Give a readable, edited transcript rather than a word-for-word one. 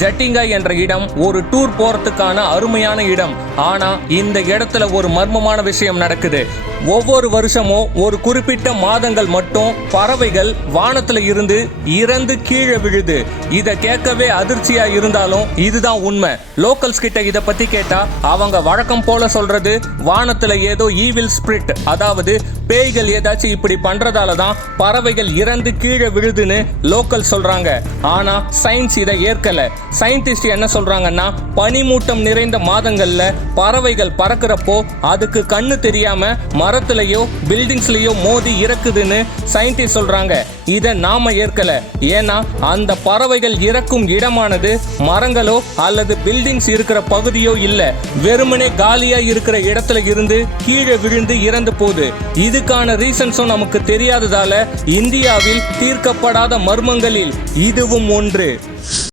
ஜட்டிங்கா என்ற இடம் ஒரு டூர் போறதுக்கான அருமையான இடம். ஆனா இந்த இடத்துல ஒரு மர்மமான விஷயம் நடக்குது. ஒவ்வொரு வருஷமும் ஒரு குறிப்பிட்ட மாதங்கள் மட்டும் பறவைகள் வானத்துல இருந்து இறந்து கீழே விழுது. இத கேட்கவே அதிர்ச்சியா இருந்தாலும் இதுதான் உண்மை. லோக்கல்ஸ் கிட்ட இத பத்தி கேட்டா அவங்க வழக்கம் போல சொல்றது வானத்துல ஏதோ ஈவில் ஸ்பிரிட், அதாவது பேய்கள் ஏதாச்சும் இப்படி பண்றதால தான் பறவைகள் இறந்து கீழே விழுதுன்னு லோக்கல் சொல்றாங்க. ஆனா சயின்ஸ் இதை ஏற்கல. சயின்டிஸ்ட் என்ன சொல்றாங்கன்னா, பனிமூட்டம் நிறைந்த மாதங்கள்ல பறவைகள் பறக்கிறப்போ அதுக்கு கண்ணு தெரியாம மரத்திலேயோ பில்டிங்ஸ்லயோ மோதி இறக்குதுன்னு சயின்டிஸ்ட் சொல்றாங்க. இதை நாம ஏற்கல. ஏன்னா அந்த பறவைகள் இறக்கும் இடமானது மரங்களோ அல்லது பில்டிங்ஸ் இருக்கிற பகுதியோ இல்ல, வெறுமனே காலியா இருக்கிற இடத்துல இருந்து கீழே விழுந்து இறந்து போகுது. இதுக்கான ரீசன்ஸும் நமக்கு தெரியாததால இந்தியாவில் தீர்க்கப்படாத மர்மங்களில் இதுவும் ஒன்று.